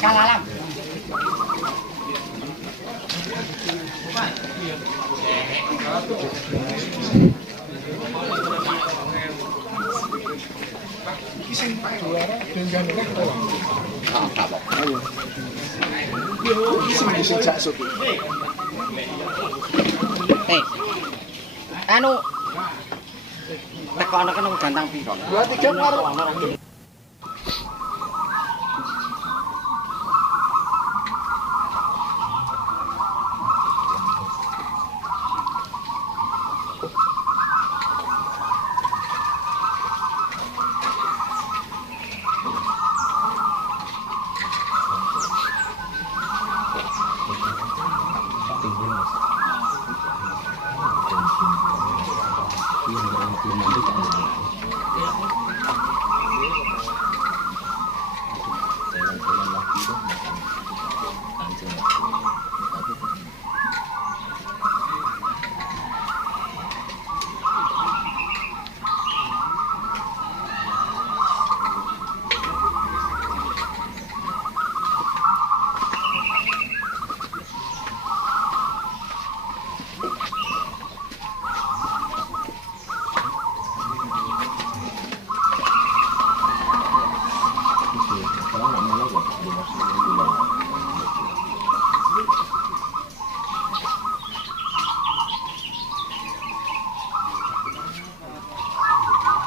Cá lá lắm. Ah, tá bom. Isso mais deixa eu tirar isso aqui. Ei. Ano, tekono kan gantang piro? Dua tiga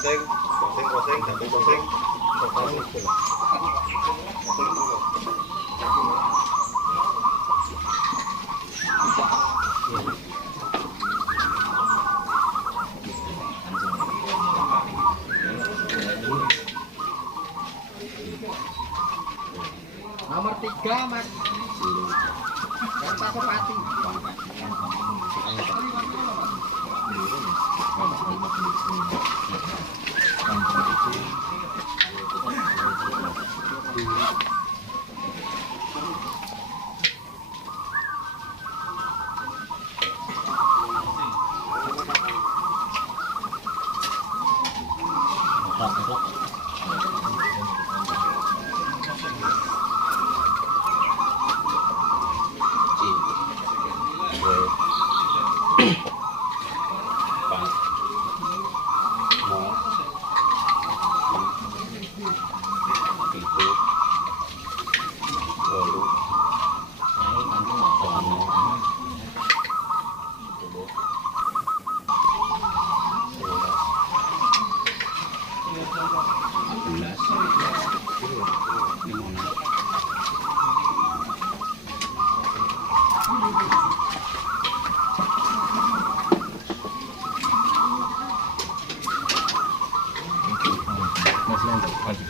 crossing, crossing, crossing, crossing, crossing, crossing, crossing, crossing, crossing, crossing,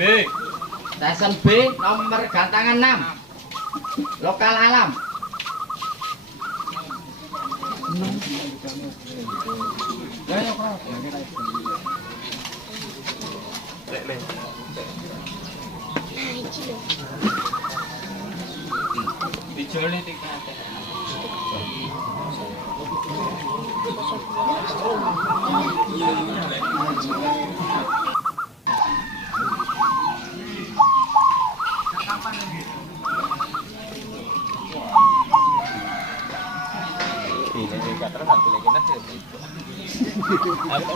B. Stesen B nomor gantangan 6. Lokal alam. Dijolnya tiga. Ini juga terus aku lagi nanti. Aku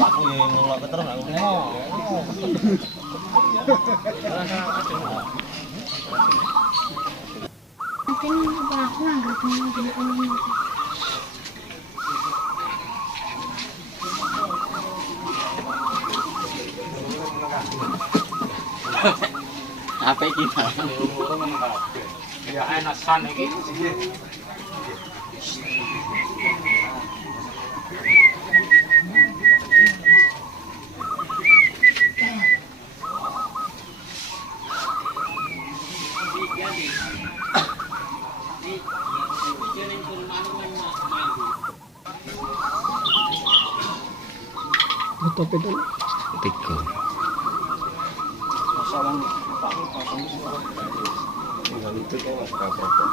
aku yang ngelok terus aku ngomong. Mungkin aku nggak punya jadi. Apa iki? Ya enak san iki. Tiga. Itu kan mas apa-apa.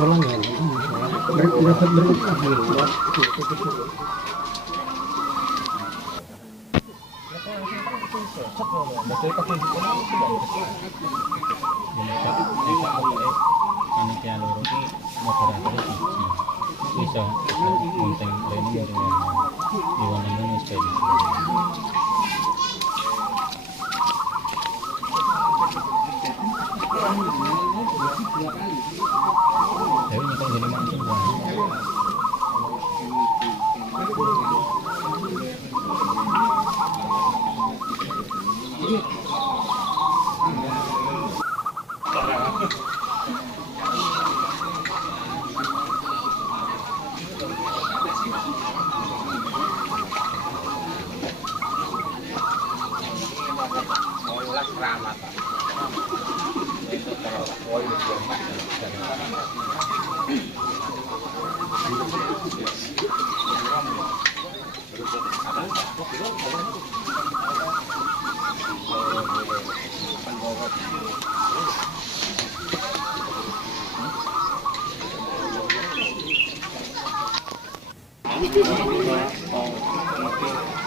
Musola enggak ada. Ber- ber- berempat gitu. Panitia. Bisa konten training.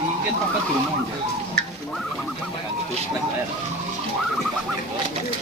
Mungkin pakai dulu aja.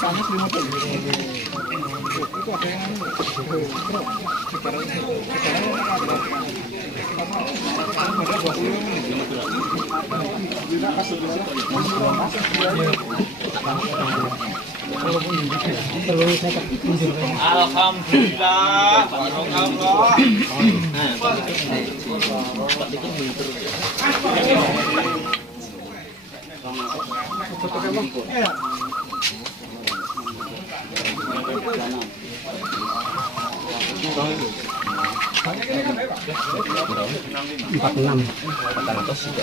Sama lima puluh. Itu. Alhamdulillah. Empat enam, empat ratus juga.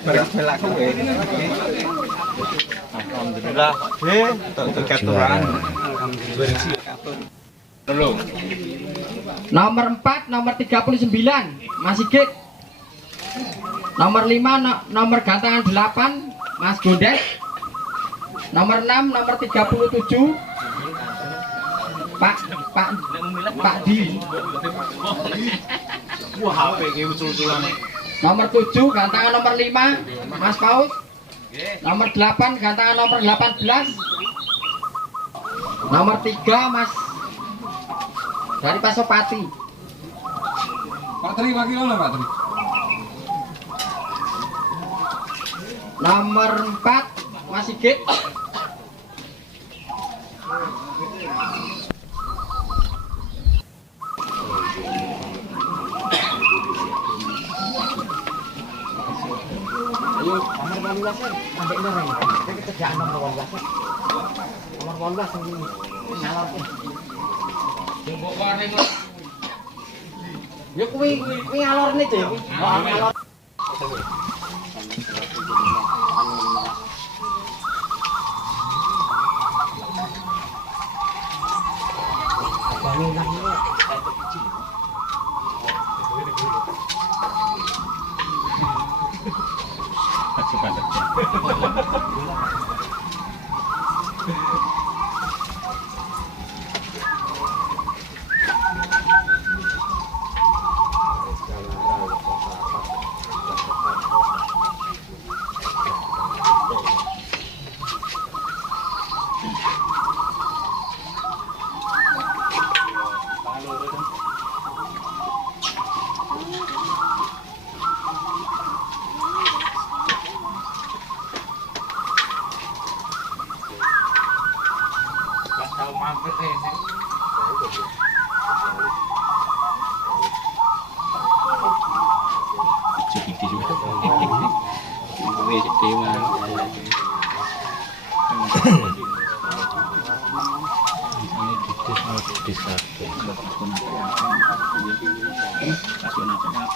Alhamdulillah, eh. Nomor 4, nomor 39, Mas Sigit. Nomor 5, no, nomor gantangan 8, Mas Gondes. Nomor 6, nomor 37, Pak Pak Pak Di. Wah, HP usul-usulannya. Nomor 7 gantangan nomor 5 Mas Paus. Nomor 8 gantangan nomor 18. Nomor 3 Mas dari Pasopati. Pak Tri lagi mana Pak Tri? Nomor 4 Mas Sigit. 15 sir. Sampai ini orang. Jadi kerjaan nomor 18 sir. Nomor 18 yang ini. Nalar sir. Jumbo karing. Ya kuwi kuwi alor nito ya. Oh, alor. Bangun lagi. Tapos yun ang sarap.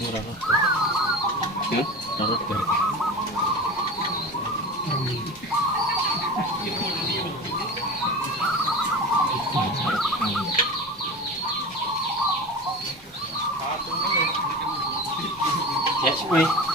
Mura ka. Hmm? Tarot ka. Yes, we.